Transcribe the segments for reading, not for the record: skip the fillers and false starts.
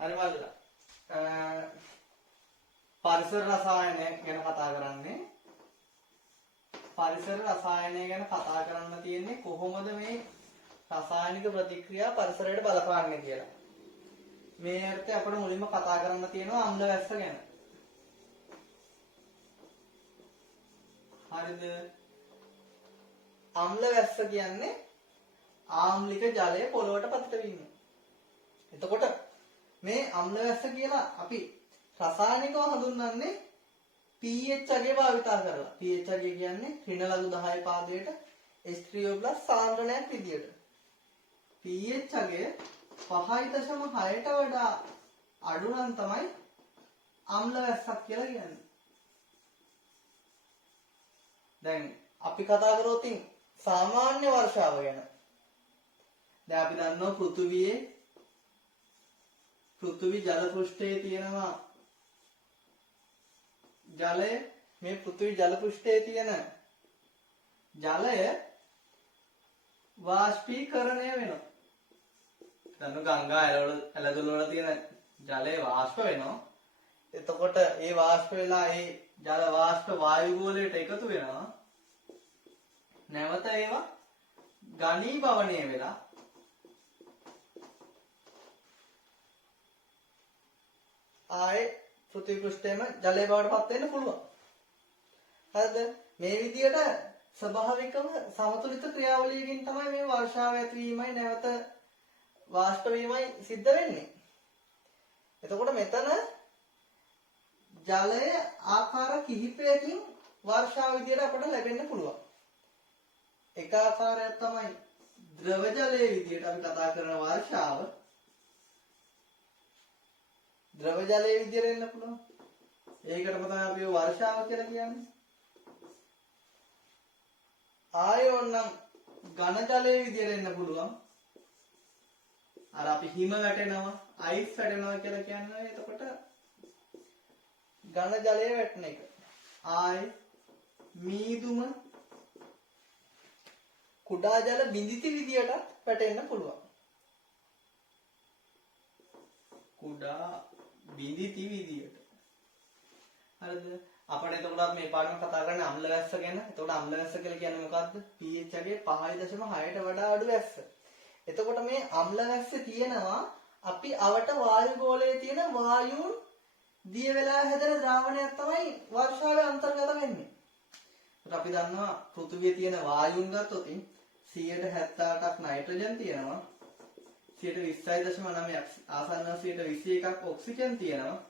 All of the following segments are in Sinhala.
හරි මල්ලා. පරිසර රසායනය ගැන කතා කරන්නේ. පරිසර රසායනය ගැන කතා කරන්න තියෙන්නේ කොහොමද මේ රසායනික ප්‍රතික්‍රියා පරිසරයට බලපාන්නේ කියලා. මේ අර්ථය අපිට මුලින්ම කතා කරන්න තියෙනවා අම්ල වැස්ස ගැන. හරිද? අම්ල වැස්ස කියන්නේ ආම්ලික ජලය පොළොවට පතිත වීම. එතකොට මේ අම්ල වැස්ස කියලා අපි රසායනිකව හඳුන්වන්නේ pH අගය භාවිතා කරලා. pH අගය කියන්නේ ඍණ ලඝු 10 පාදයට H3O+ සාන්ද්‍රණයක් විදියට. pH අගය 5.6ට වඩා අඩු නම් තමයි අම්ල වැස්සක් කියලා කියන්නේ. දැන් අපි කතා කරොත් සාමාන්‍ය වර්ෂාව ගැන. දැන් අපි දන්නවා පෘථිවි ජල පෘෂ්ඨයේ තියෙනවා ජලය. මේ පෘථිවි ජල පෘෂ්ඨයේ තියෙන ජලය වාෂ්පීකරණය වෙනවා. ගංගා ඇලදොල වල තියෙන ජලය වාෂ්ප වෙනවා. එතකොට ඒ වාෂ්ප වෙලා ඒ ජල වාෂ්ප වායු ගෝලයට එකතු වෙනවා. නැවත ඒවා ඝනීභවණය වෙලා ආයේ පෘථිවි පෘෂ්ඨයේම ජලය බවට පත් වෙන්න පුළුවන්. හරිද? මේ විදියට ස්වභාවිකව සමතුලිත ක්‍රියාවලියකින් තමයි මේ වර්ෂාව ඇතිවීමයි නැවත වාෂ්ප වීමයි සිද්ධ වෙන්නේ. එතකොට මෙතන ජලය ආකාර කිහිපයකින් වර්ෂාව විදියට අපට ලැබෙන්න පුළුවන්. එක ආකාරයක් තමයි ද්‍රව ජලයේ විදියට අපි කතා කරන වර්ෂාව. ද්‍රව ජලයේ විදියට එන්න පුළුවන්. ඒකටම තමයි අපි වර්ෂාව කියලා කියන්නේ. ආයෝනම් ඝන ජලයේ විදියට එන්න පුළුවන්. අර අපි හිම වැටෙනවා, අයිස් වැටෙනවා කියලා කියන්නේ එතකොට ඝන ජලයේ වැටෙන එක. මීදුම කුඩා ජල බිඳිති විදියට වැටෙන්න පුළුවන්. කුඩා බිඳිති විදියට. හරිද? අපිට එතකොට මේ පාඩම කතා කරන්නේ අම්ල වැස්ස ගැන. එතකොට අම්ල වැස්ස කියලා කියන්නේ මොකද්ද? pH අගය 5.6ට වඩා අඩු වැස්ස. එතකොට මේ අම්ල වැස්ස කියනවා අපි අවට වායු ගෝලයේ තියෙන වායුන් දිය වෙලා හැදෙන ද්‍රාවණයක් තමයි වර්ෂාවේ අන්තර්ගත වෙන්නේ. ඒත් අපි දන්නවා පෘථිවියේ තියෙන වායුන් ගත්තොත් 178ක් නයිට්‍රජන් තියෙනවා. 20.9 ආසන්න 21ක් ඔක්සිජන් තියෙනවා.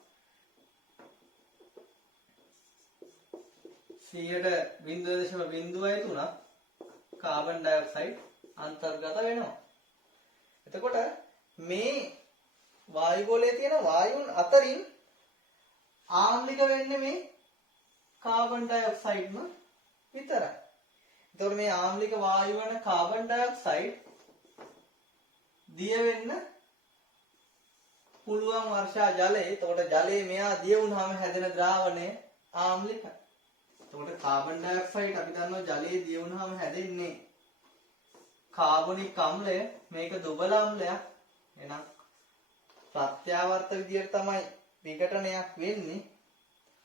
0.03ක් කාබන් ඩයොක්සයිඩ් අන්තර්ගත වෙනවා. එතකොට මේ වායු ගෝලයේ තියෙන වායුන් අතරින් ආම්ලික වෙන්නේ මේ කාබන් ඩයොක්සයිඩ්ම විතරයි. එතකොට මේ ආම්ලික වායු වන කාබන් ඩයොක්සයිඩ් දිය වෙන්න පුළුවන් වර්ෂා ජලය. එතකොට ජලයේ මෙයා දිය වුණාම හැදෙන ද්‍රාවණය ආම්ලිකයි. එතකොට කාබන් ඩයොක්සයිඩ් අපි දන්නවා ජලයේ දිය වුණාම හැදෙන්නේ කාබොනික් අම්ලය. මේක දුබල අම්ලයක්. එහෙනම් ප්‍රත්‍යාවර්ත විදියට තමයි විඝටනයක් වෙන්නේ.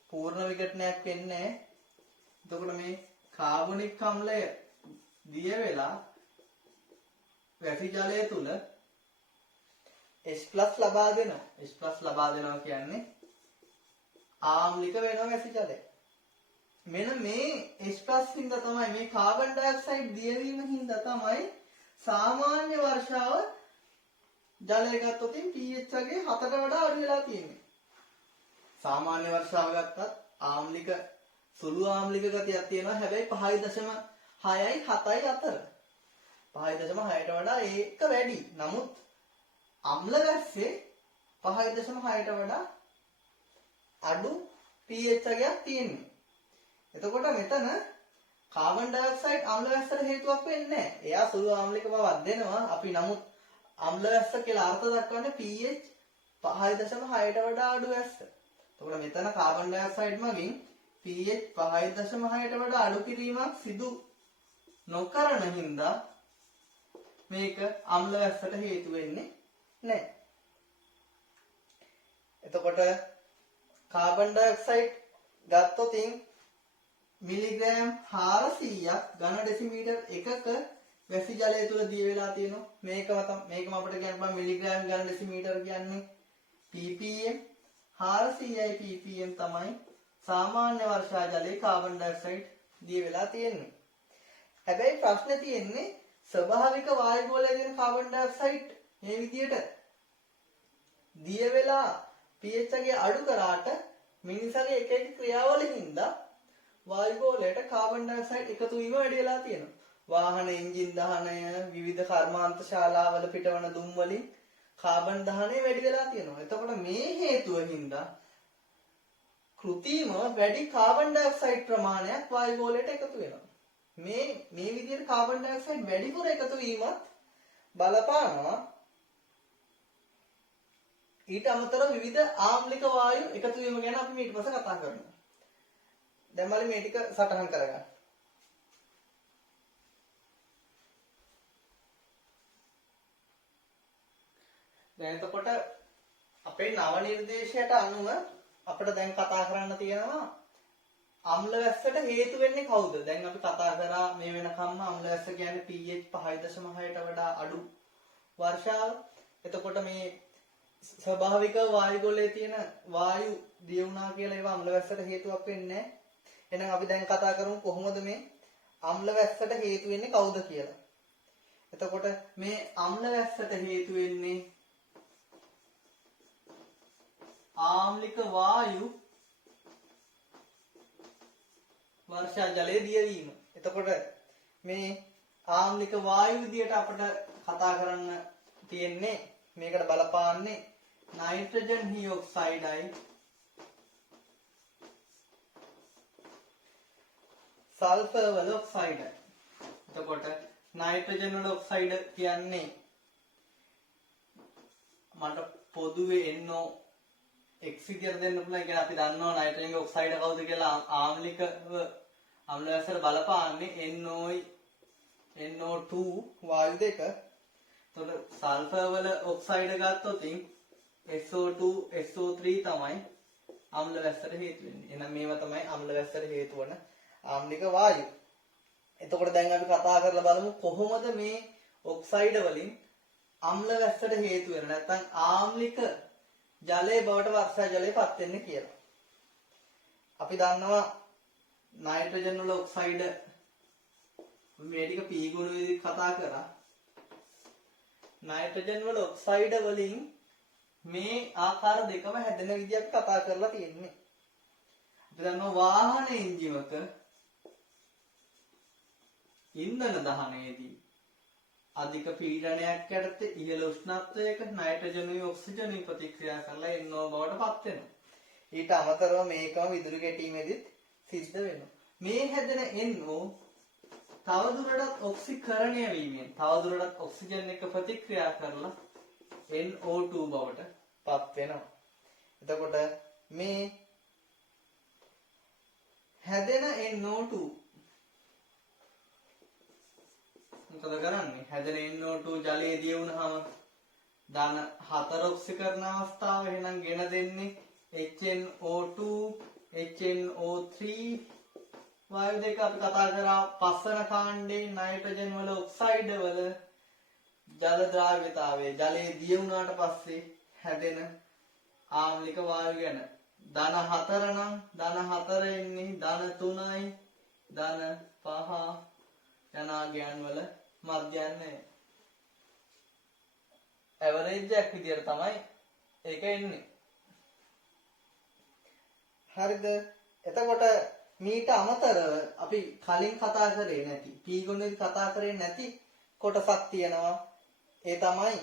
පූර්ණ විඝටනයක් වෙන්නේ නැහැ. එතකොට මේ කාබොනික් අම්ලය දිය වෙලා වැසි ජලය තුල H+ ලබා දෙනවා. H+ ලබා දෙනවා කියන්නේ ආම්ලික වෙනවා වැසි ජලය. මෙන්න මේ H+ හින්දා තමයි මේ කාබන් ඩයොක්සයිඩ් දියවීම හින්දා තමයි සාමාන්‍ය වර්ෂාව ජලය ගත්තොත් pH අගය 7ට වඩා අඩු වෙලා තියෙන්නේ. සාමාන්‍ය වර්ෂාව ගත්තත් ආම්ලික සුළු ආම්ලික ගතියක් තියෙනවා. හැබැයි 5.6යි 7යි අතර. 5.6ට වඩා ඒක වැඩි. නමුත් අම්ල වැස්සේ 5.6ට වඩා අඩු pH අගයක් තියෙනවා. එතකොට මෙතන කාබන් ඩයොක්සයිඩ් අම්ල වැස්සට හේතුවක් වෙන්නේ නැහැ. එයා සුළු ආම්ලික බවක් දෙනවා. අපි නමුත් අම්ල වැස්ස කියලා අර්ථ දක්වන්නේ pH 5.6ට වඩා අඩු වැස්ස. එතකොට මෙතන කාබන් ඩයොක්සයිඩ් මගින් pH 5.6ට වඩා අඩු කිරීමක් සිදු නොකරන හින්දා මේක අම්ල වැස්සට හේතු වෙන්නේ නැහැ. එතකොට කාබන් ඩයොක්සයිඩ් ගත්තොත් මිලිග්‍රෑම් 400ක් ඝන ඩෙසිමීටර් එකක වැසි ජලය තුල දිය වෙලා තියෙනවා. මේකම අපිට කියන්න බෑ මිලිග්‍රෑම් ඝන ඩෙසිමීටර් කියන්නේ ppm 400යි ppm තමයි සාමාන්‍ය වර්ෂා ජලයේ කාබන් ඩයොක්සයිඩ් දිය වෙලා තියෙන්නේ. හැබැයි ප්‍රශ්නේ තියෙන්නේ ස්වභාවික වායු ගෝලයේ තියෙන කාබන් ඩයොක්සයිඩ් මේ විදියට දිය වෙලා pH එක අඩු කරාට මිනිසගේ එක එක ක්‍රියාවලින් හින්දා වායු ගෝලයට කාබන් ඩයොක්සයිඩ් එකතු වීම වැඩි වෙලා තියෙනවා. වාහන එන්ජින් දහනය, විවිධ කර්මාන්ත ශාලාවල පිටවන දුම් වලින් කාබන් දහනය වැඩි වෙලා තියෙනවා. එතකොට මේ හේතුව හින්දා කෘත්‍රිමව වැඩි කාබන් ඩයොක්සයිඩ් ප්‍රමාණයක් වායු ගෝලයට එකතු වෙනවා. මේ විදිහට කාබන් ඩයොක්සයිඩ් වැඩිපුර එකතු වීමත් බලපානවා ඊට අමතරව විවිධ ආම්ලික වායු එකතු වීම ගැන අපි ඊට පස්සේ කතා කරනවා. දැන් මම මේ ටික සටහන් කරගන්න. දැන් එතකොට අපේ නව නිර්දේශයට අනුව අපිට දැන් කතා කරන්න තියෙනවා අම්ල වැස්සට හේතු වෙන්නේ කවුද? දැන් අපි කතා කරා මේ වෙනකම්ම අම්ල වැස්ස කියන්නේ pH 5.6ට වඩා අඩු වර්ෂාව. එතකොට මේ ස්වභාවික වායු ගෝලයේ තියෙන වායු දිය වුණා කියලා ඒවා අම්ල වැස්සට හේතුවක් වෙන්නේ නැහැ. එහෙනම් අපි දැන් කතා කරමු කොහොමද මේ අම්ල වැස්සට හේතු වෙන්නේ කවුද කියලා. එතකොට මේ අම්ල වැස්සට හේතු වෙන්නේ ආම්ලික වායු වර්ෂා ජලයේ දියවීම. එතකොට මේ ආම්ලික වායු විදියට අපිට කතා කරන්න තියෙන්නේ මේකට බලපාන්නේ නයිට්‍රජන් හීऑක්සයිඩයි සල්ෆර් වල ඔක්සයිඩයි. එතකොට නයිට්‍රජන් වල ඔක්සයිඩ් කියන්නේ මට පොදුවේ NO X විදියට දෙන්න පුළුවන්. කියන්නේ අපි දන්නවා නයිට්‍රජන් ඔක්සයිඩ් කවුද කියලා ආම්ලිකව අම්ල වැස්සට බලපාන්නේ NO2 වායු දෙක. එතකොට සල්ෆර් වල ඔක්සයිඩ් ගත්තොත් SO2 SO3 තමයි අම්ල වැස්සට හේතු වෙන්නේ. එහෙනම් මේවා තමයි අම්ල වැස්සට හේතු වන ආම්ලික වායු. එතකොට දැන් අපි කතා කරලා බලමු කොහොමද මේ ඔක්සයිඩ් වලින් අම්ල වැස්සට හේතු වෙන්නේ නැත්නම් ආම්ලික ජලයේ බවට වර්ෂා ජලය පත් වෙන්නේ කියලා. අපි දන්නවා නයිට්‍රජන් වල ඔක්සයිඩ් මේ ටික P ගුණ විදිහට කතා කරා. නයිට්‍රජන් වල ඔක්සයිඩ් වලින් මේ ආකාර දෙකම හැදෙන විදිහ අපි කතා කරලා තියෙන්නේ. අපි දන්නවා වාහන එන්ජිමක ඉන්ධන දහනයේදී අධික පීඩනයක් යටතේ ඉහළ උෂ්ණත්වයක නයිට්‍රජනුයි ඔක්සිජනුයි ප්‍රතික්‍රියා කරලා NO බවට පත් වෙනවා. ඊට අමතරව මේකම විදුලි ගැටීමේදීත් සිද්ධ වෙනවා. මේ හැදෙන NO තවදුරටත් ඔක්සිකරණය වීමෙන් තවදුරටත් ඔක්සිජන් එක්ක ප්‍රතික්‍රියා කරලා NO2 බවට පත් වෙනවා. එතකොට මේ හැදෙන NO2 මොකද කරන්නේ? හැදෙන NO2 ජලයේ දිය වුණාම ධන 4 ඔක්සිකරණ අවස්ථාව එහෙනම් ගෙන දෙන්නේ HNO2 HNO3 වායු දෙක අපි කතා කරා පස්සන කාණ්ඩේ නයිට්‍රජන් වල ඔක්සයිඩ් වල ජල ද්‍රාව්‍යතාවය ජලයේ දිය වුණාට පස්සේ හැදෙන ආම්ලික වායු ගැන ධන 4 නම් ධන 4 එන්නේ ධන 3යි ධන 5 යනාගයන් වල මධ්‍යයන්ය ඇවරේජ් එකක් විදියට තමයි ඒක එන්නේ. හරිද? එතකොට මීට අමතරව අපි කලින් කතා කරේ නැති P ගුණෙදි කතා කරේ නැති කොටසක් තියෙනවා. ඒ තමයි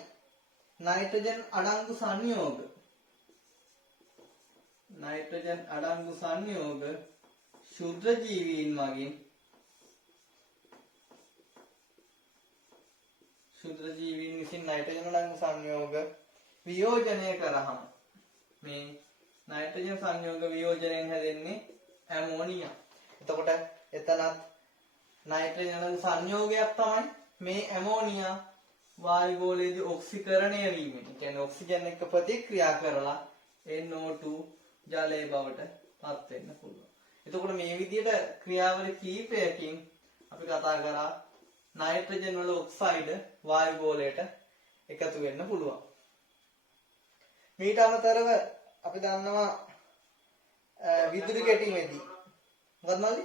නයිට්‍රජන් අඩංගු සංයෝග. නයිට්‍රජන් අඩංගු සංයෝග ශුද්ධ ජීවීන් මගින් ශුද්ධ ජීවීන් විසින් නයිට්‍රජන් අඩංගු සංයෝග වියෝජනය කරාම මේ නයිට්‍රජන් සංයෝග වියෝජනයෙන් හැදෙන්නේ ඇමෝනියා. එතකොට එතනත් නයිට්‍රජන් අඩංගු සංයෝගයක් තමයි මේ ඇමෝනියා වායු ගෝලයේදී ඔක්සිකරණය වීමෙන් කියන්නේ ඔක්සිජන් එක්ක ප්‍රතික්‍රියා කරලා NO2 ජලය බවට පත් වෙන්න පුළුවන්. එතකොට මේ විදිහට ක්‍රියාවලිය කීපයකින් අපි කතා කරා නයිට්‍රජන් වල ඔක්සයිඩ් වායු ගෝලයට එකතු වෙන්න පුළුවන්. මීට අමතරව අපි දන්නවා විදුලි ගැටීමේදී මොකද මල්ලි?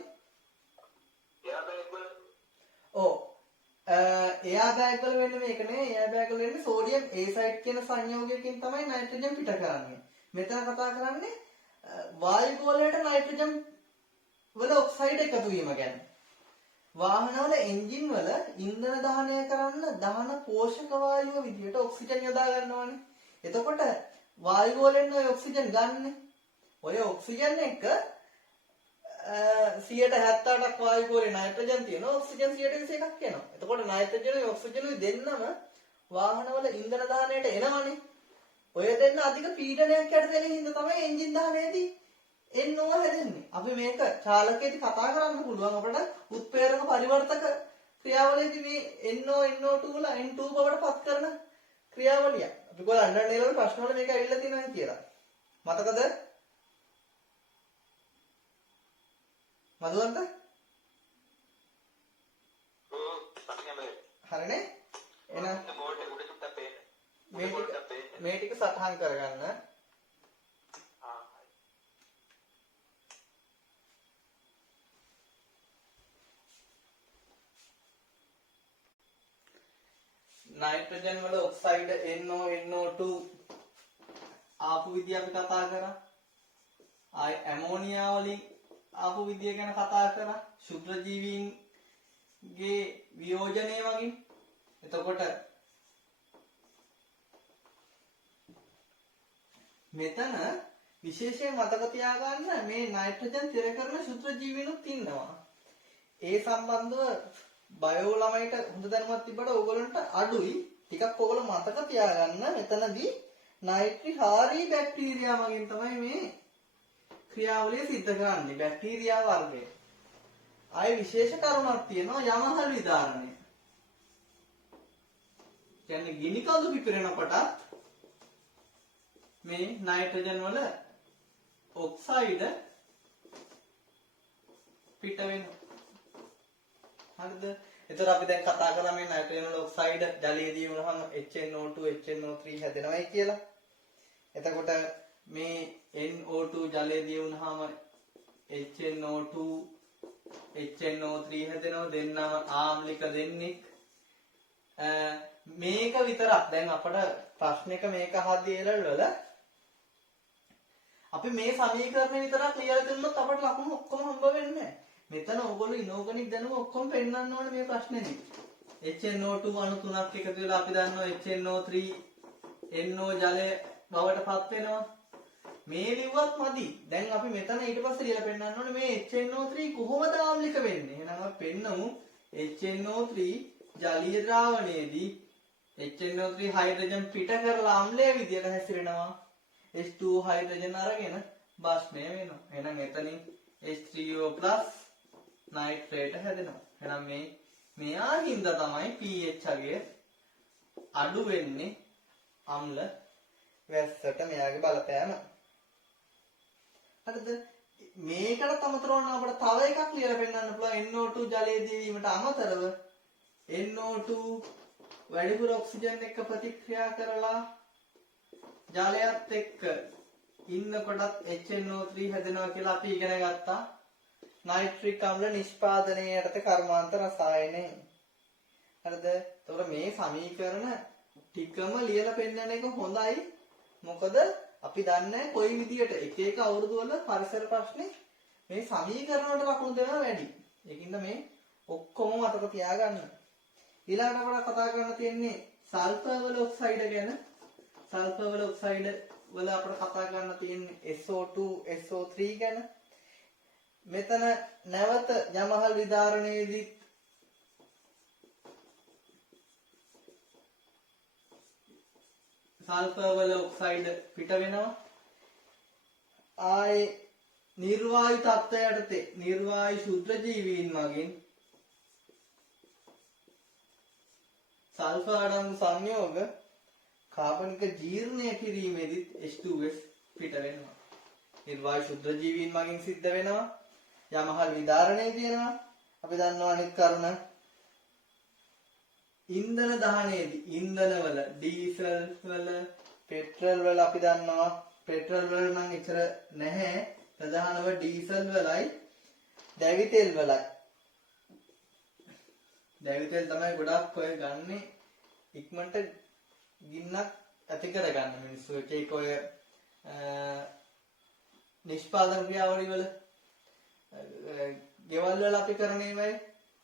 එයා බෑග් වල වෙන්නේ මේක නේ. එයා බෑග් වල වෙන්නේ සෝඩියම් ඒසයිඩ් කියන සංයෝගයකින් තමයි නයිට්‍රජන් පිට කරන්නේ. මෙතන කතා කරන්නේ වායු ගෝලයට නයිට්‍රජන් වල ඔක්සයිඩ් එකතු වීම ගැන. වාහනවල එන්ජින් වල ඉන්ධන දහනය කරන්න දහන පෝෂක වායුව විදිහට ඔක්සිජන් යොදා ගන්නවානේ. එතකොට වායු ගෝලෙන් ඔය ඔක්සිජන් ගන්න. ඔය ඔක්සිජන් එක 178ක් වායු ගෝලේ නයිට්‍රජන් තියෙනවා. ඔක්සිජන් 121ක් එනවා. එතකොට නයිට්‍රජනුයි ඔක්සිජනුයි දෙන්නම වාහනවල ඉන්ධන දහනයට එනවනේ. ඔය දෙන්න අධික පීඩනයක් යට දෙන හින්දා තමයි එන්ජින් දහනයේදී NO හැදෙන්නේ. අපි මේක චාලකයේදී කතා කරන්න පුළුවන් අපිට උත්ප්‍රේරක පරිවර්තක ක්‍රියාවලියේදී මේ NO NO2 වල N2 බවට පත් කරන ක්‍රියාවලිය. අපි ගොල්ලෝ අnder level ප්‍රශ්න වල මේක ඇවිල්ලා තියෙනවා කියලා. මතකද? මදුවන්ත? හරිනේ? එහෙනම් මේ ටික සටහන් කරගන්න. නයිට්‍රජන් වල ඔක්සයිඩ් NO NO2 ආපු විදිය අපි කතා කරා. ආයි ඇමෝනියා වලින් ආපු විදිය ගැන කතා කරා. ශුද්‍ර ජීවීන්ගේ වියෝජනය වගේ. එතකොට මෙතන විශේෂයෙන් මතක තියාගන්න මේ නයිට්‍රජන් තිර කරන ශුද්‍ර ජීවීනුත් ඉන්නවා. ඒ සම්බන්ධව බයෝ ළමයිට හොඳ දැනුමක් තිබ්බට ඕගොල්ලන්ට අඩුයි. ටිකක් ඕගොල්ලෝ මතක තියාගන්න මෙතනදී නයිට්‍රිහාරී බැක්ටීරියා මගින් තමයි මේ ක්‍රියාවලිය සිද්ධ කරන්නේ. බැක්ටීරියා වර්ගය. ආයේ විශේෂ කරුණක් තියෙනවා යමහල් විදාරණය. කියන්නේ ගිනි කඳු පිපිරෙනකොට මේ නයිට්‍රජන් වල ඔක්සයිඩ් පිට වෙනවා. හරිද? එතකොට අපි දැන් කතා කරා මේ නයිට්‍රජන් වල ඔක්සයිඩ් ජලයේදී වුණාම HNO2 HNO3 හැදෙනවායි කියලා. එතකොට මේ NO2 ජලයේදී වුණාම HNO2 HNO3 හැදෙනවා. දෙන්නම ආම්ලික දෙන්නෙක්. මේක විතරක් දැන් අපිට ප්‍රශ්නයක මේක අහද්දී එළවල වල අපි මේ සමීකරණය විතරක් ලියලා දුන්නොත් අපිට ලකුණු ඔක්කොම හම්බ වෙන්නේ නැහැ. මෙතන ඕගොල්ලෝ ඉනෝගනික් දැනුම ඔක්කොම පෙන්නන්න ඕනේ මේ ප්‍රශ්නේදී. HNO2 අණු තුනක් එකතු වෙලා අපි දන්නවා HNO3 NO ජලය බවට පත් වෙනවා. මේ ලිව්වත් මදි. දැන් අපි මෙතන ඊට පස්සේ ලියලා පෙන්නන්න ඕනේ මේ HNO3 කොහොමද ආම්ලික වෙන්නේ. එහෙනම් අපි පෙන්නමු HNO3 ජලීය ද්‍රාවණයේදී HNO3 හයිඩ්‍රජන් පිට කරලා අම්ලයේ විදියට හැසිරෙනවා. H2O හයිඩ්‍රජන් අරගෙන භස්මය වෙනවා. එහෙනම් එතනින් H3O+ නයිට්‍රේට් හැදෙනවා. එහෙනම් මෙයා හින්දා තමයි pH අගය අඩු වෙන්නේ අම්ල වැස්සට මෙයාගේ බලපෑම. හරිද? මේකට අමතරව අපිට තව එකක් ලියලා පෙන්නන්න පුළුවන් NO2 ජලයේදී වීමට අමතරව NO2 වැඩිපුර ඔක්සිජන් එක්ක ප්‍රතික්‍රියා කරලා ජලයත් එක්ක ඉන්නකොටත් HNO3 හැදෙනවා කියලා අපි ඉගෙන ගත්තා. නයිට්‍රික් අම්ල නිෂ්පාදනයේ යටතේ කර්මාන්ත රසායනය. හරිද? එතකොට මේ සමීකරණ ටිකම ලියලා පෙන්නන එක හොඳයි. මොකද අපි දන්නේ කොයි විදියට එක අවුරුදු වල පරිසර ප්‍රශ්නේ මේ සමීකරණ වලට ලකුණු දෙනවා වැඩි. ඒකින්ද මේ ඔක්කොම මතක තියාගන්න. ඊළඟට අපිට කතා කරන්න තියෙන්නේ සල්ෆර් වල ඔක්සයිඩ් ගැන. සල්ෆර් වල ඔක්සයිඩ් වල අපිට කතා කරන්න තියෙන්නේ SO2 SO3 ගැන. මෙතන නැවත යමහල් විදාරණයේදී සල්ෆර් වල ඔක්සයිඩ් පිට වෙනවා. ආයේ නිර්වායු තත්ත්වයට නිර්වායු ශුද්ධ ජීවීන් මගින් සල්ෆර් අඩංගු සංයෝග කාබනික ජීර්ණය කිරීමේදී H2S පිට වෙනවා. නිර්වායු ශුද්ධ ජීවීන් මගින් සිද්ධ වෙනවා. යමහල් විදාරණය තියෙනවා. අපි දන්නවා අනිත් කරුණ ඉන්ධන දහනයේදී ඉන්ධනවල ඩීසල් වල පෙට්‍රල් වල අපි දන්නවා පෙට්‍රල් වල නම් එච්චර නැහැ. ප්‍රධානව ඩීසල් වලයි දැවි තෙල් වලයි. දැවි තෙල් තමයි ගොඩක් ඔය ගන්නෙ ඉක්මනට ගින්නක් ඇති කරගන්න මිනිස්සු එක එක ඔය නිෂ්පාදන ක්‍රියාවලිය වල ගෙවල් වල අපි කරන ඒවායි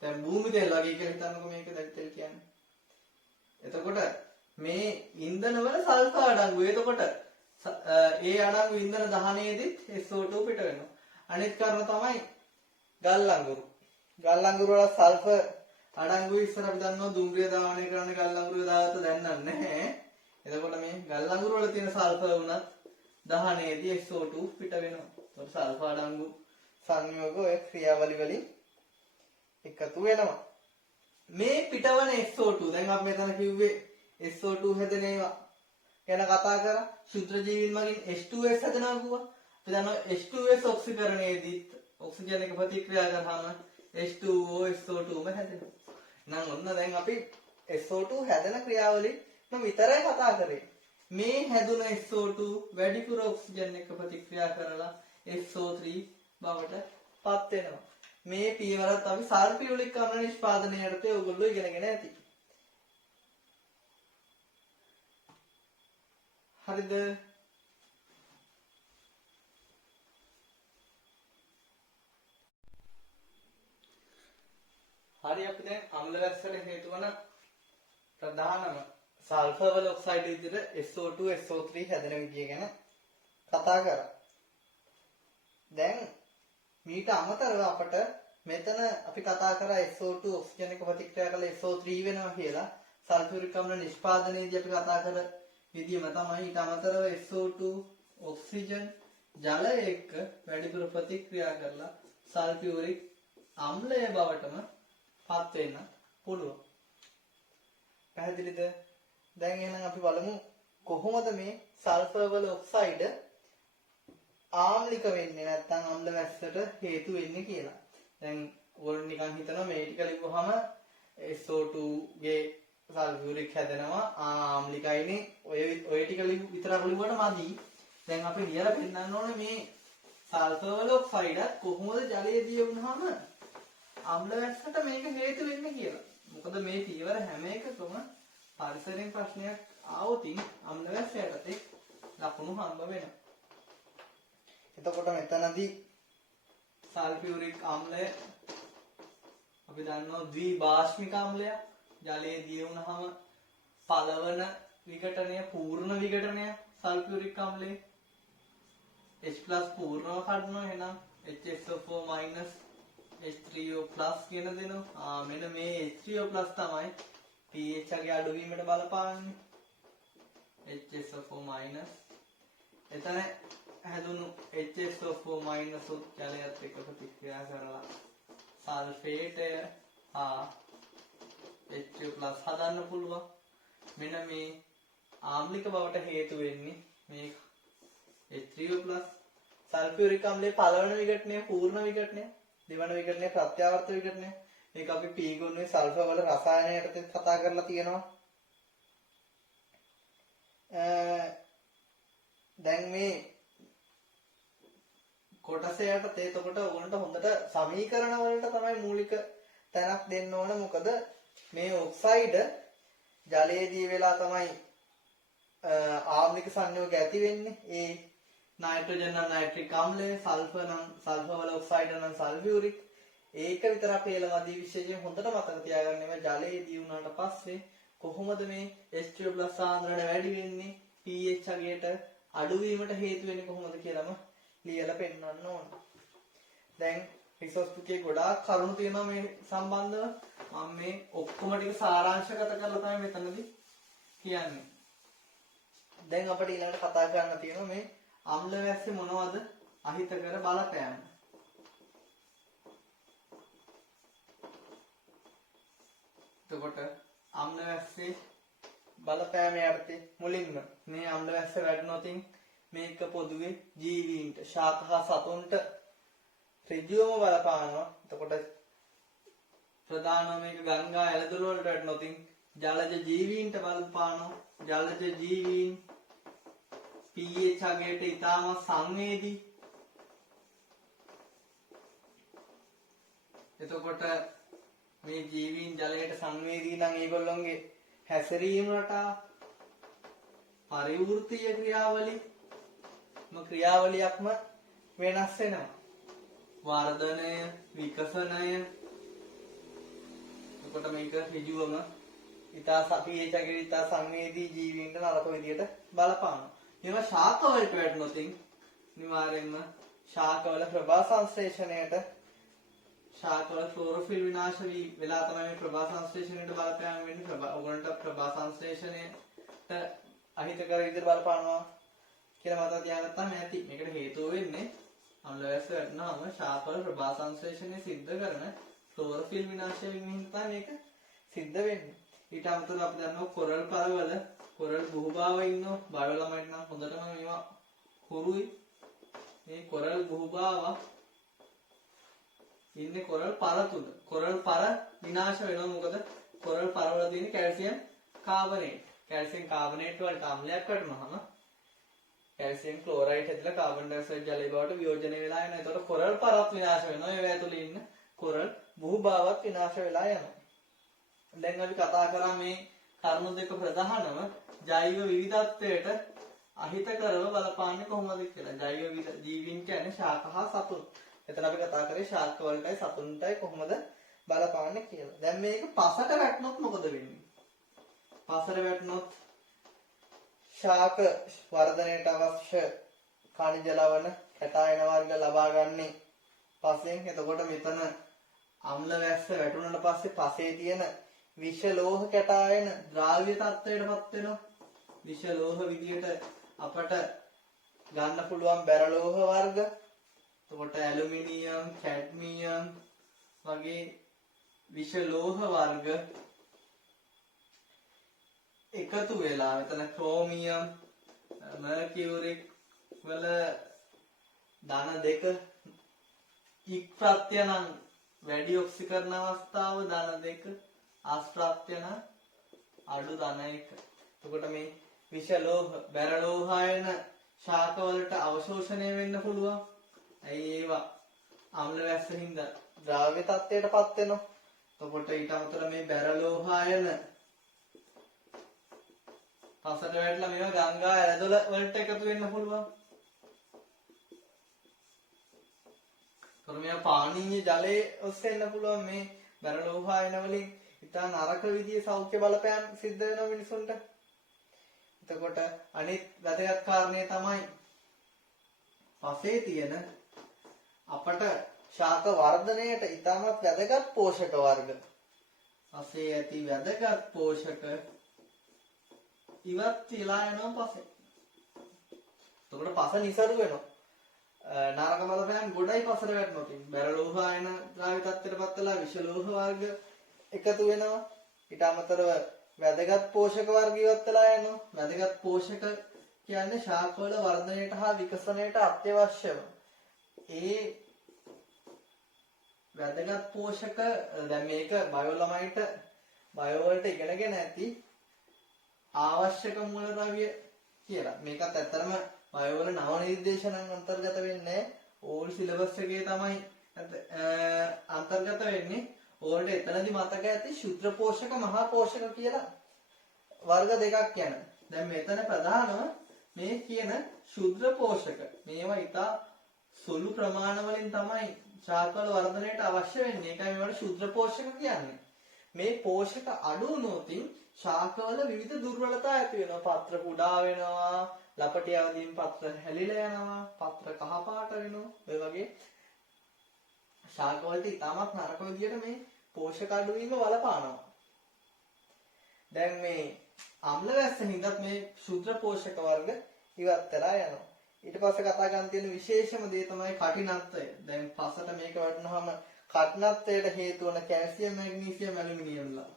දැන් භූමි තෙල් වගේ කියලා හිතන්නකෝ මේක දැවි තෙල් කියන්නේ. එතකොට මේ ඉන්ධන වල සල්ෆර් අඩංගු. එතකොට ඒ අඩංගු ඉන්ධන දහනයේදීත් SO2 පිට වෙනවා. අනිත් කාරණා තමයි ගල් අඟුරු. ගල් අඟුරු වල සල්ෆර් අඩංගු ඉස්සර අපි දන්නවා දුම්රිය දාවණය කරන්න ගල් අඟුරු දාත දැන් නැහැ. එතකොට මේ ගල් අඟුරු වල තියෙන සල්ෆර් වුණත් දහනයේදී SO2 පිට වෙනවා. ඒතකොට සල්ෆර් අඩංගු සංයෝග ඔය ක්‍රියාවලි වලින් එකතු වෙනවා. මේ පිටවන SO2 දැන් අපි මෙතන කිව්වේ SO2 හැදෙන ඒවා ගැන කතා කරා. ශුද්ධ ජීවීන් මගින් H2S හැදෙනවා කිව්වා. අපි දන්නවා H2S ඔක්සිකරණයේදී ඔක්සිජන් එක ප්‍රතික්‍රියා කරාම H2O SO2 ම හැදෙනවා. නම් ඔන්න දැන් අපි SO2 හැදෙන ක්‍රියාවලින් විතරයි කතා කරේ. මේ හැදුන SO2 වැඩිපුර ඔක්සිජන් එක ප්‍රතික්‍රියා කරලා SO3 බවට පත් වෙනවා. මේ පියවරත් අපි සල්ෆියුරික් අම්ල නිෂ්පාදනය යටතේ ඔයගොල්ලෝ ඉගෙනගෙන ඇති. හරිද? හරි අපි දැන් අම්ල වැස්සට හේතු වන ප්‍රධානම සල්ෆර් වල ඔක්සයිඩ් විදිහට SO2 SO3 හැදෙන විදිය ගැන කතා කරා. දැන් මීට අමතරව අපට මෙතන අපි කතා කරා SO2 ඔක්සිජන් එක ප්‍රතික්‍රියා කරලා SO3 වෙනවා කියලා. සල්ෆියුරික් අම්ල නිෂ්පාදනයේදී අපි කතා කර විදියම තමයි ඊට අමතරව SO2 ඔක්සිජන් ජලය එක්ක වැඩිපුර ප්‍රතික්‍රියා කරලා සල්ෆියුරික් අම්ලය බවටම පත් වෙන්න පුළුවන්. පැහැදිලිද? දැන් එහෙනම් අපි බලමු කොහොමද මේ සල්ෆර් වල ඔක්සයිඩ් ආම්ලික වෙන්නේ නැත්නම් අම්ල වැස්සට හේතු වෙන්නේ කියලා. දැන් ඔයගොල්ලෝ නිකන් හිතනවා මේ ටික ලිව්වහම SO2 ගේ සල්ෆියුරික් හැදෙනවා ආම්ලිකයිනේ ඔය ටික විතරක් ලිව්වට මදි. දැන් අපි ලියලා පෙන්නන්න ඕනේ මේ සල්ෆර් වල ඔක්සයිඩ් කොහොමද ජලයේ දිය වුණාම අම්ල වැස්සට මේක හේතු වෙන්නේ කියලා. මොකද මේ පියවර හැම එකකම පරිසරයෙන් ප්‍රශ්නයක් ආවොත් අම්ල වැස්ස යටතේ ලකුණු හම්බ වෙනවා. එතකොට මෙතනදී සල්ෆියුරික් අම්ලය අපි දන්නවා ද්විභාෂ්මික අම්ලයක්. ජලයේ දිය වුණාම පළවන විඝටනය පූර්ණ විඝටනය සල්ෆියුරික් අම්ලයේ H+ පූර්ණව කඩනවා. එහෙනම් HSO4- H3O+ කියන දෙනවා. මෙන්න මේ H3O+ තමයි pH ගේ අඩුවීමට බලපාන්නේ. HSO4- එතන හැදුණු HSO4- උත් ජලයත් එක්ක ප්‍රතික්‍රියා කරලා සල්ෆේටය හා H2+ හදන්න පුළුවන්. මෙන්න මේ ආම්ලික බවට හේතු වෙන්නේ මේ H3O+. සල්ෆියුරික් අම්ලයේ පළවන විඝටනය පූර්ණ විඝටනය, දෙවන විඝටනය ප්‍රත්‍යාවර්ත විඝටනය. මේක අපි P ගුණයේ සල්ෆර් වල රසායන යටතේ කතා කරලා තියෙනවා. දැන් මේ කොටස යටතේ එතකොට ඕනට හොඳට සමීකරණ වලට තමයි මූලික තැනක් දෙන්න ඕන. මොකද මේ ඔක්සයිඩ් ජලයේදී වෙලා තමයි ආම්ලික සංයෝග ඇති වෙන්නේ. ඒ නයිට්‍රජන් නම් නයිට්‍රික් අම්ලය, සල්ෆර් නම් සල්ෆර් වල ඔක්සයිඩ් නම් සල්ෆියුරික්. ඒක විතරක් පේලවදී විශේෂයෙන් හොඳට මතක තියාගන්න මේ ජලයේදී වුණාට පස්සේ කොහොමද මේ H2+ සාන්ද්‍රණය වැඩි වෙන්නේ, pH අගයට අඩුවීමට හේතු වෙන්නේ කොහොමද කියලාම ලියලා පෙන්නන්න ඕන. දැන් රිසෝස් පුතේ ගොඩාක් කරුණු තියෙනවා මේ සම්බන්ධව. මම මේ ඔක්කොම ටික සාරාංශගත කරලා තමයි මෙතනදී කියන්නේ. දැන් අපිට ඊළඟට කතා කරන්න තියෙනවා මේ අම්ල වැස්සේ මොනවද අහිතකර බලපෑම්. එතකොට අම්ල වැස්සේ බලපෑම යටතේ මුලින්ම මේ අම්ල වැස්ස වැඩනොතින් මේක පොදුවේ ජීවීන්ට ශාක හා සතුන්ට ඍජුවම බලපානවා. එතකොට ප්‍රධානම මේක ගංගා ඇලදොල වලට වැටෙනොතින් ජලජ ජීවීන්ට බලපානවා. ජලජ ජීවීන් pH අගයට ඉතාම සංවේදී. එතකොට මේ ජීවීන් ජලයට සංවේදී නම් ඒගොල්ලොන්ගේ හැසිරීම රටාව පරිවෘත්තීය ක්‍රියාවලියක්ම වෙනස් වෙනවා. වර්ධනය, විකසනය. එතකොට මේක ඍජුවම ඉතා pH අගයට ඉතා සංවේදී ජීවීන්ට නරක විදියට බලපානවා. මේවා ශාක වලට වැටුනොත් අනිවාර්යෙන්ම ශාකවල ප්‍රභා සංශ්ලේෂණයට ශාකවල ක්ලෝරොෆිල් විනාශ වෙලා තමයි මේ ප්‍රභා සංශ්ලේෂණයට බලපෑම් වෙන්නේ. ඔයගොල්ලන්ට ප්‍රභා සංශ්ලේෂණයට අහිත කර විදිහට බලපානවා කියලා මතක තියාගත්තාම ඇති. මේකට හේතුව වෙන්නේ අම්ල වැස්ස වැටුනහම ශාකවල ප්‍රභා සංශ්ලේෂණය සිද්ධ කරන ක්ලෝරොෆිල් විනාශය වීමෙන් තමයි මේක සිද්ධ වෙන්නේ. ඊට අමතරව අපි දන්නවා කොරල් පරවල කොරල් බුහුභාව ඉන්නවා. බයෝ ළමයිට නම් හොඳටම මේවා හුරුයි. මේ කොරල් බුහුභාව ඉන්නේ කොරල් පර තුල. කොරල් පර විනාශ වෙනවා. මොකද කොරල් පරවල තියෙන කැල්සියම් කාබනේට්. කැල්සියම් කාබනේට් වලට අම්ලයක් වැටුනහම කැල්සියම් ක්ලෝරයිඩ් හැදලා කාබන් ඩයොක්සයිඩ් ජලය බවට වියෝජනය වෙලා යනවා. ඒතකොට කොරල් පරත් විනාශ වෙනවා. ඒවා ඇතුලේ ඉන්න කොරල් බුහුභාවත් විනාශ වෙලා යනවා. දැන් අපි කතා කරා මේ කරුණු දෙක ප්‍රධානම ජෛව විවිධත්වයට අහිත කරව බලපාන්නේ කොහොමද කියලා. ජෛව ජීවීන් කියන්නේ ශාක හා සතුන්. එතන අපි කතා කරේ ශාක වලටයි සතුන්ටයි කොහොමද බලපාන්නේ කියලා. දැන් මේක පසට වැටුනොත් මොකද වෙන්නේ? පසට වැටුනොත් ශාක වර්ධනයට අවශ්‍ය කනිජ ලවණ කැටායන වර්ග ලබා ගන්නේ පසෙන්. එතකොට මෙතන අම්ල වැස්ස වැටුණාට පස්සේ පසේ තියෙන විෂ ලෝහ කැටායන ද්‍රාව්‍ය තත්ත්වයටපත් වෙනවා. විෂ ලෝහ විදියට අපට ගන්න පුළුවන් බැර ලෝහ වර්ග. එතකොට ඇලුමිනියම්, කැඩ්මියම් වගේ විෂ ලෝහ වර්ග එකතු වෙලා මෙතන ක්‍රෝමියම්, මර්කියුරික් වල ධන දෙක ඉක් ප්‍රත්‍ය නම් වැඩි ඔක්සිකරණ අවස්ථාව ධන දෙක, ආස්ප්‍රත්‍ය නම් අඩු ධන එක. එතකොට මේ විෂ ලෝහ, බැර ලෝහායන ශාක වලට අවශෝෂණය වෙන්න පුළුවන්. ඇයි ඒවා අම්ල වැස්ස හින්දා ද්‍රාව්‍ය තත්ත්වයටපත් වෙනවා. එතකොට ඊට අමතරව මේ බැර ලෝහායන පසට වැටලා මේවා ගංගා ඇලදොල වලට එකතු වෙන්න පුළුවන්. මේවා පානීය ජලයේ ඔස්සේ එන්න පුළුවන්. මේ බැර ලෝහායන වලින් ඉතා නරක විදිහේ සෞඛ්‍ය බලපෑම් සිද්ධ වෙනවා මිනිසුන්ට. එතකොට අනිත් වැදගත් කාරණේ තමයි පසේ තියෙන අපට ශාක වර්ධනයට ඉතාමත් වැදගත් පෝෂක වර්ග. පසේ ඇති වැදගත් පෝෂක ඉවත් වෙලා යනවා පසේ. එතකොට පස නිසරු වෙනවා. නරක බලපෑම් ගොඩයි පසට වැටෙනවා. බැර ලෝහායන ද්‍රාව්‍ය තත්ත්වයටපත් වෙලා විෂ ලෝහ වර්ග එකතු වෙනවා. ඊට අමතරව වැදගත් පෝෂක වර්ග ඉවත් වෙලා යනවා. වැදගත් පෝෂක කියන්නේ ශාකවල වර්ධනයට හා විකසනයට අත්‍යවශ්‍යම. ඒ වැදගත් පෝෂක දැන් මේක බයෝ ළමයිට බයෝ වලට ඉගෙනගෙන ඇති අවශ්‍යක මූලද්‍රව්‍ය කියලා. මේකත් ඇත්තටම බයෝ වල නව නිර්දේශනන් අන්තර්ගත වෙන්නේ ඕල් සිලබස් එකේ තමයි අන්තර්ගත වෙන්නේ. ඕල්ට එතනදි මතක ඇති ශුද්‍ර පෝෂක, මහා පෝෂක කියලා වර්ග දෙකක් යන. දැන් මෙතන ප්‍රධානම මේ කියන ශුද්‍ර පෝෂක. මේවා ඉතා සුළු ප්‍රමාණ වලින් තමයි ශාකවල වර්ධනයට අවශ්‍ය වෙන්නේ. ඒකයි මේවට ශුද්‍ර පෝෂක කියන්නේ. මේ පෝෂක අඩු වුණොත් ශාකවල විවිධ දුර්වලතා ඇති වෙනවා. පත්‍ර කුඩා වෙනවා, ලපටි අවදීන් පත්‍ර හැලිලා යනවා, පත්‍ර කහ පාට වෙනවා. ඔය වගේ ශාකවලට ඉතාමත් නරක විදියට මේ පෝෂක අඩු වීම බලපානවා. දැන් මේ අම්ල වැස්ස හින්දා මේ ශුද්‍ර පෝෂක වර්ග ඉවත් වෙලා යනවා. ඊට පස්සේ කතා කරන්න තියෙන විශේෂම දේ තමයි කඨිනත්වය. දැන් පසට මේක වටනහම කඨිනත්වයට හේතු වන කැල්සියම්, මැග්නීසියම්, ඇලුමිනියම්ලා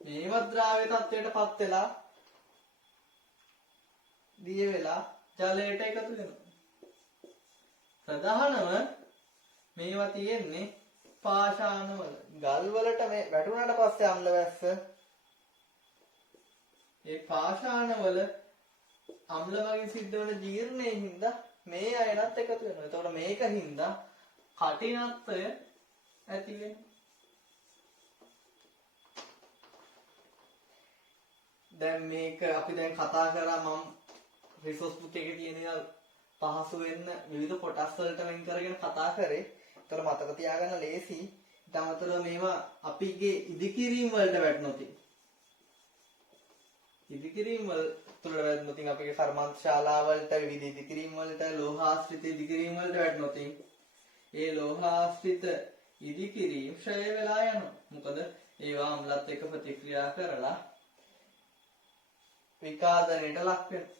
මේවා ද්‍රාව්‍ය තත්ත්වයටපත් වෙලා දිය වෙලා ජලයට එකතු වෙනවා. ප්‍රධානම මේවා තියෙන්නේ පාෂාණවල. ගල් වලට මේ වැටුණාට පස්සේ අම්ල වැස්ස ඒ පාෂාණවල අම්ල වගේ සිද්ධ වෙන ජීර්ණයේ හින්දා මේ අයනත් එකතු වෙනවා. එතකොට මේක හින්දා කටිනත්වය ඇති වෙනවා. දැන් මේක අපි දැන් කතා කරා මම රිසෝස් බුක් එකේ තියෙන පහසු වෙන්න විවිධ කොටස් වලට වෙන් කරගෙන කතා කරේ. ඒතර මතක තියාගන්න ලේසි. ඊට අමතරව මේවා අපිගේ ඉදිකිරීම වලට වැටෙනොත් ඉදිකිරීම වල තුල වැටෙනොත් අපේ කර්මාන්ත ශාලා වලට විවිධ ඉදිකිරීම වලට ලෝහාශ්‍රිත ඉදිකිරීම වලට වැටෙනොත් ඒ ලෝහාශ්‍රිත ඉදිකිරීම ක්ෂය වෙලා යනවා. මොකද ඒවා අම්ලත් එක්ක ප්‍රතික්‍රියා කරලා විකාදනයට ලක් වෙනවා.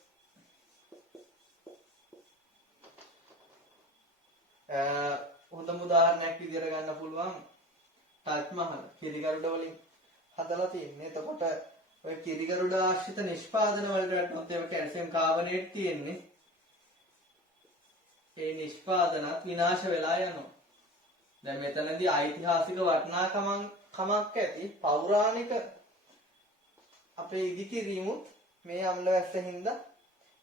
හොඳම උදාහරණයක් විදිහට ගන්න පුළුවන් තාජ් මහල් කිරිගරුඩ වලින් හදලා තියෙන්නේ. එතකොට ඔය කිරිගරුඩ ආශ්‍රිත නිෂ්පාදන වලට වැටුනොත් ඒක කැල්සියම් කාබනේට් තියෙන්නේ. ඒ නිෂ්පාදනත් විනාශ වෙලා යනවා. දැන් මෙතනදී ඓතිහාසික වටිනාකමක් ඇති පෞරාණික අපේ ඉදිකිරීමුත් මේ අම්ල වැස්ස හින්දා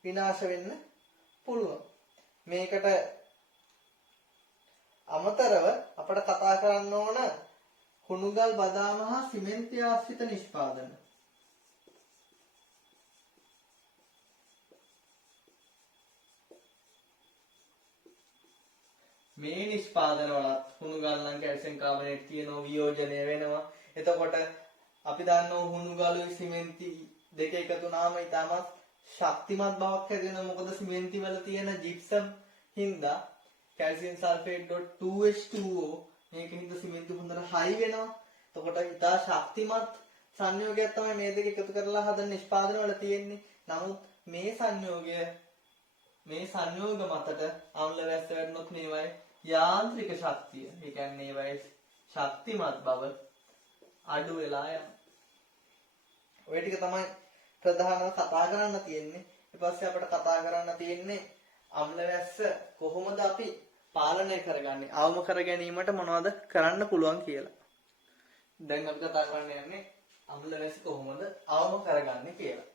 විනාශ වෙන්න පුළුවන්. මේකට අමතරව අපිට කතා කරන්න ඕන කුණුගල් බදාම හා සිමෙන්ති ආශ්‍රිත නිෂ්පාදන. මේ නිෂ්පාදන වලත් කුණුගල් නම් කැල්සියම් කාබනේට් තියෙනවා වියෝජනය වෙනවා. එතකොට අපි දන්නවා කුණුගලුයි සිමෙන්ති දෙක එකතු වුණාම ඊටමත් ශක්තිමත් බවක් ඇති වෙනවා. මොකද සිමෙන්ති වල තියෙන ජිප්සම් හින්දා calcium sulfate.2H2O මේකෙන්ද සිමෙන්ති හොඳට හයි වෙනවා. එතකොට ඉතා ශක්තිමත් සංයෝගයක් තමයි මේ දෙක එකතු කරලා හදන නිෂ්පාදන වල තියෙන්නේ. නමුත් මේ සංයෝග මතට අම්ල වැස්ස වැටුනොත් මේවයි යාන්ත්‍රික ශක්තිය, ඒ කියන්නේ ඒවයි ශක්තිමත් බව අඩු වෙලා යනවා. ඔය ටික තමයි ප්‍රධානව කතා කරන්න තියෙන්නේ. ඊට පස්සේ අපිට කතා කරන්න තියෙන්නේ අම්ල වැස්ස කොහොමද අපි පාලනය කරගන්නේ, අවම කර ගැනීමට මොනවද කරන්න පුළුවන් කියලා. දැන් අපි කතා කරන්න යන්නේ අම්ල වැස්ස කොහොමද අවම කරගන්නේ කියලා.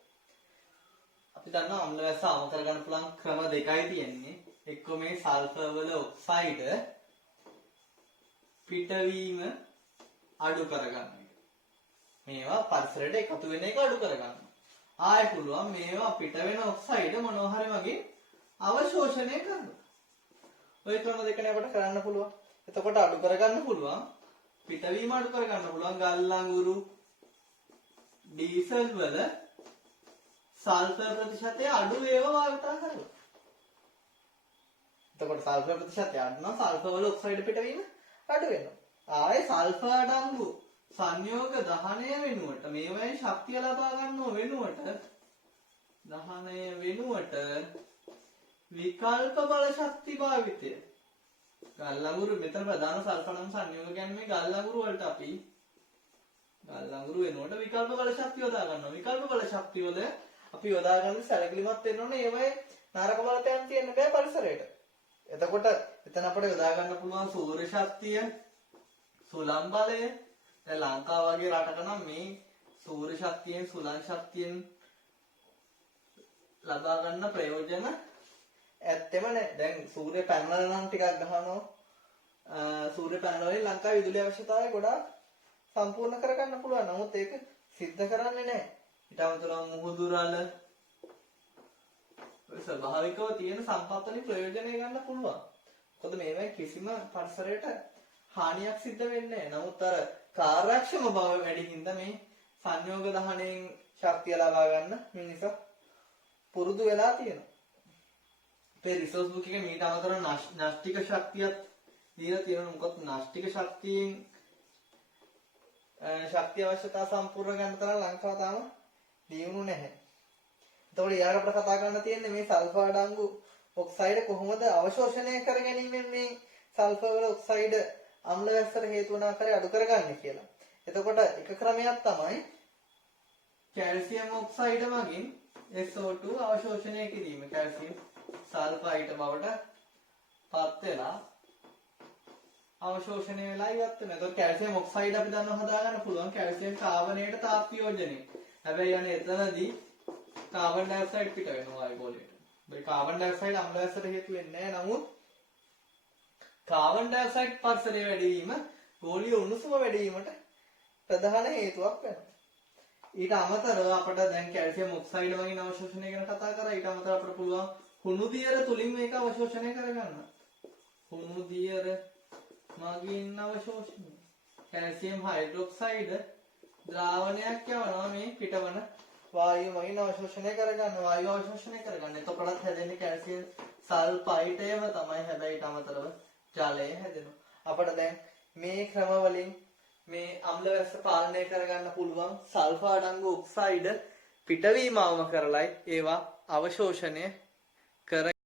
අපි දන්නවා අම්ල වැස්ස අවම කරගන්න පුළුවන් ක්‍රම දෙකයි තියෙන්නේ. එක්ක මේ සල්ෆර් වල ඔක්සයිඩ් පිටවීම අඩු කරගන්න එක. මේවා පරිසරයට එකතු වෙන එක අඩු කරගන්න. ආයෙ පුළුවන් මේවා පිට වෙන ඔක්සයිඩ් මොනවා හරි වගේ අවශෝෂණය කරනවා. ඔය ක්‍රම දෙකනේ අපිට කරන්න පුළුවන්. එතකොට අඩු කරගන්න පුළුවන්. පිටවීම අඩු කරගන්න පුළුවන්. ගල් ලඟුරු ඩීසල් වල සල්ෆර් ප්‍රතිශතය අඩු වේවා භාවිතා කරලා. එතකොට සල්ෆර් ප්‍රතිශතය අඩු නම් සල්ෆර් වල ඔක්සයිඩ් පිටවීම අඩු වෙනවා. ආයේ සල්ෆර් අඩංගු සංයෝග දහනය වෙනුවට මේවායින් ශක්තිය ලබා ගන්නව වෙනුවට දහනය වෙනුවට විකල්ප බල ශක්ති භාවිතය. ගල් ලඟුරු මෙතන ප්‍රධාන සල්ෆර් නම් සංයෝග කියන්නේ මේ ගල් ලඟුරු වලට අපි ගල් ලඟුරු වෙනුවට විකල්ප බල ශක්තිය යොදා ගන්නවා. විකල්ප බල ශක්තිය වල අපි යොදා ගන්න සැලකිලිමත් වෙන්න ඕනේ. ඒවයි නරක බලපෑම් තියෙන්න බෑ පරිසරයට. එතකොට එතන අපිට යොදා ගන්න පුළුවන් සූර්ය ශක්තිය, සුළං බලය. දැන් ලංකාව වගේ රටක නම් මේ සූර්ය ශක්තියෙන් සුළං ශක්තියෙන් ලබා ගන්න ප්‍රයෝජන ඇත්තෙම නැහැ. දැන් සූර්ය පැනල නම් ටිකක් ගහනවා. සූර්ය පැනල වලින් ලංකාවේ විදුලි අවශ්‍යතාවය ගොඩාක් සම්පූර්ණ කරගන්න පුළුවන්. නමුත් ඒක සිද්ධ කරන්නේ නැහැ. ඊට අමතරව මුහුදු රළ ස්වභාවිකව තියෙන සම්පත් වලින් ප්‍රයෝජනය ගන්න පුළුවන්. මොකද මේවෙන් කිසිම පරිසරයට හානියක් සිද්ධ වෙන්නේ නැහැ. නමුත් අර කාර්යක්ෂම බව වැඩි හින්දා මේ සංයෝග දහණයෙන් ශක්තිය ලබා ගන්න මිනිස්සු පුරුදු වෙලා තියෙනවා. අපේ රිසෝස් බුක් එකේ මීට අමතරව නාස්තික ශක්තියත් දීලා තියෙනවා. මොකද නාස්තික ශක්තියෙන් ශක්තිය අවශ්‍යතාව සම්පූර්ණ ගන්න තරම් ලංකාව තාම දියුණු නැහැ. එතකොට ඊළඟට අපිට කතා කරන්න තියෙන්නේ මේ සල්ෆර් අඩංගු ඔක්සයිඩ් කොහොමද අවශෝෂණය කර ගැනීමෙන් මේ සල්ෆර් වල ඔක්සයිඩ් අම්ල වැස්සට හේතු වන ආකාරය අඩු කරගන්නේ කියලා. එතකොට එක ක්‍රමයක් තමයි කැල්සියම් ඔක්සයිඩ් මගින් SO2 අවශෝෂණය කිරීම කැල්සියම් සල්ෆයිඩ් බවට පත් වෙලා අවශෝෂණය වෙලා ඉවත් වෙනවා. එතකොට කැල්සියම් ඔක්සයිඩ් අපි දන්නවා හදාගන්න පුළුවන් කැල්සියම් කාබනේට තාප යෝජනය. හැබැයි අනේ එතනදී කාබන් ඩයොක්සයිඩ් පිට වෙනවා වායුගෝලයට. මේ කාබන් ඩයොක්සයිඩ් අම්ලයස්තර හේතු වෙන්නේ නැහැ. නමුත් කාබන් ඩයොක්සයිඩ් පරිසරයේ වැඩි වීම ගෝලීය උණුසුම වැඩි වීමට ප්‍රධාන හේතුවක් වෙනවා. ඊට අමතරව අපිට දැන් කැල්සියම් ඔක්සයිඩ් වගේ අවශෝෂණය ගැන කතා කරා. ඊට අමතරව අපිට පුළුවන් හුණු දියර තුලින් මේක අවශෝෂණය කරගන්න. හුණු දියර මගින් අවශෝෂණය. කැල්සියම් හයිඩ්‍රොක්සයිඩ් ද්‍රාවණයක් යවනවා මේ පිටවන වායුව මගින් අවශෝෂණය කරගන්න. වායුව අවශෝෂණය කරගන්න. එතකොටත් හැදෙන්නේ කැල්සියම් සල්ෆයිඩ් ඒව තමයි. හැබැයි ඊට අමතරව ජලය හැදෙනවා. අපිට දැන් මේ ක්‍රම වලින් මේ අම්ල වැස්ස පාලනය කරගන්න පුළුවන් සල්ෆර් අඩංගු ඔක්සයිඩ් පිටවීම අවම කරලයි ඒවා අවශෝෂණය කර